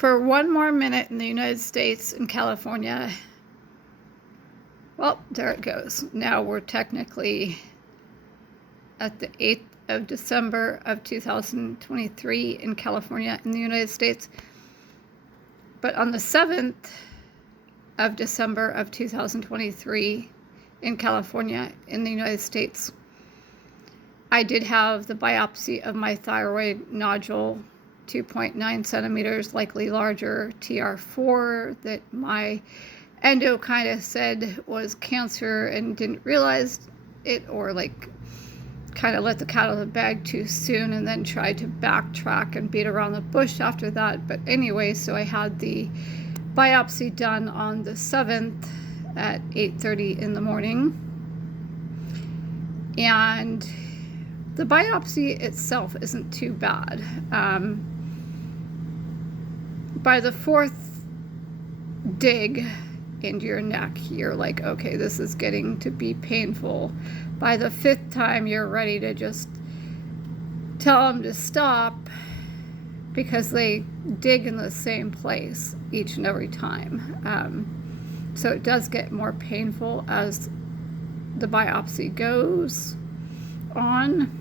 For one more minute in the United States and California. Well, there it goes. Now we're technically at the 8th of December of 2023 in California in the United States. But on the 7th of December of 2023 in California in the United States, I did have the biopsy of my thyroid nodule, 2.9 centimeters, likely larger, TR4, that my endo kind of said was cancer and didn't realize it, or like kind of let the cat out of the bag too soon and then tried to backtrack and beat around the bush after that. But anyway, so I had the biopsy done on the 7th at 8:30 in the morning. And the biopsy itself isn't too bad. By the 4th dig into your neck, you're like, okay, this is getting to be painful. By the 5th time, you're ready to just tell them to stop, because they dig in the same place each and every time. So it does get more painful as the biopsy goes on.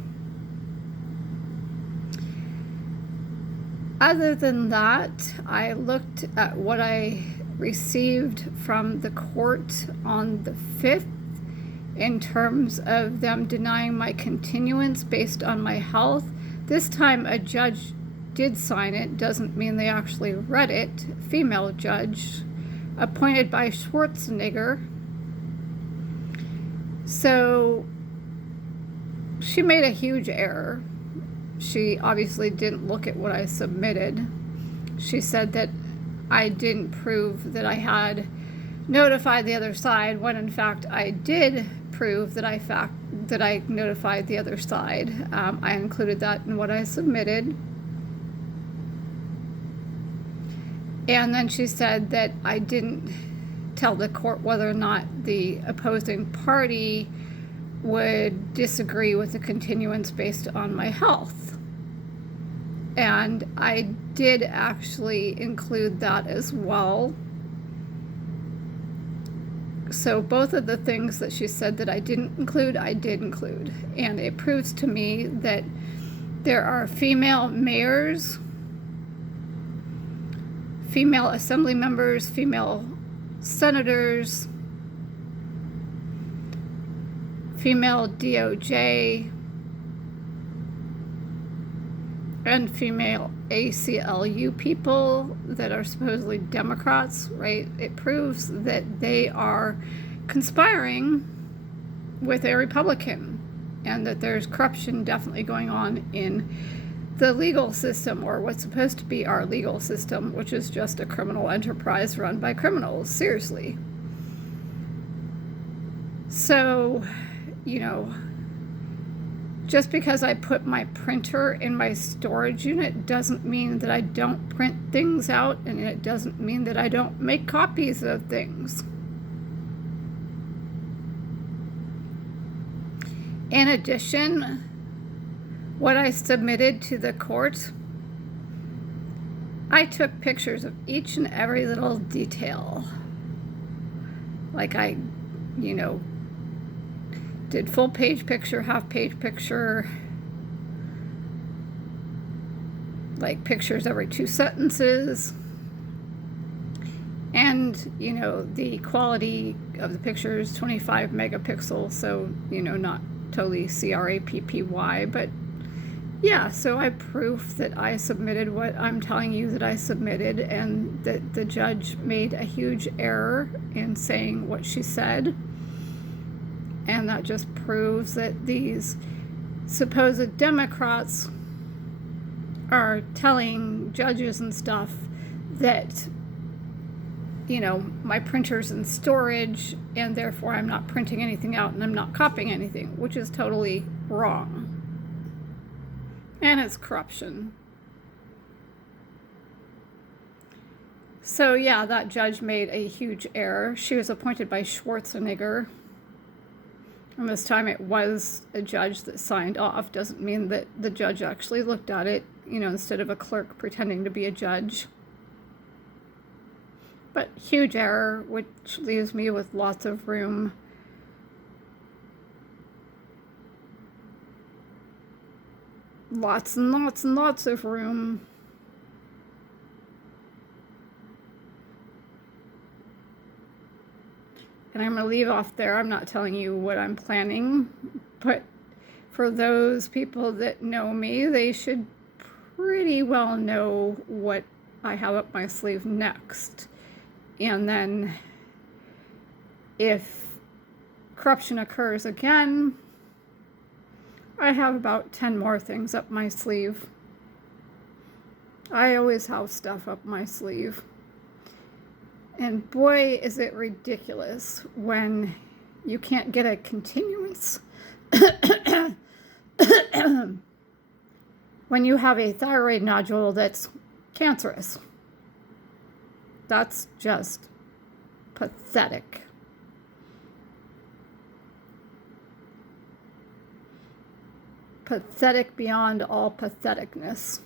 Other than that, I looked at what I received from the court on the 5th in terms of them denying my continuance based on my health. This time a judge did sign it. Doesn't mean they actually read it. Female judge appointed by Schwarzenegger. So she made a huge error. She obviously didn't look at what I submitted. She said that I didn't prove that I had notified the other side, when in fact I did prove that I notified the other side. I included that in what I submitted. And then she said that I didn't tell the court whether or not the opposing party would disagree with the continuance based on my health. And I did actually include that as well. So both of the things that she said that I didn't include, I did include. And it proves to me that there are female mayors, female assembly members, female senators, female DOJ, and female ACLU people that are supposedly Democrats, right? It proves that they are conspiring with a Republican, and that there's corruption definitely going on in the legal system, or what's supposed to be our legal system, which is just a criminal enterprise run by criminals, seriously. So, you know, just because I put my printer in my storage unit doesn't mean that I don't print things out, and it doesn't mean that I don't make copies of things. In addition, what I submitted to the court, I took pictures of each and every little detail. Like I, did full page picture, half page picture, like pictures every 2 sentences. And, the quality of the pictures, 25 megapixels, so, not totally CRAPPY, but yeah, so I proof that I submitted what I'm telling you that I submitted, and that the judge made a huge error in saying what she said. And that just proves that these supposed Democrats are telling judges and stuff that, my printer's in storage, and therefore I'm not printing anything out and I'm not copying anything, which is totally wrong. And it's corruption. So yeah, that judge made a huge error. She was appointed by Schwarzenegger. And this time it was a judge that signed off. Doesn't mean that the judge actually looked at it, instead of a clerk pretending to be a judge. But huge error, which leaves me with lots of room. Lots and lots and lots of room. And I'm going to leave off there. I'm not telling you what I'm planning, but for those people that know me, they should pretty well know what I have up my sleeve next. And then if corruption occurs again, I have about 10 more things up my sleeve. I always have stuff up my sleeve. And boy, is it ridiculous when you can't get a continuance. When you have a thyroid nodule that's cancerous. That's just pathetic. Pathetic beyond all patheticness.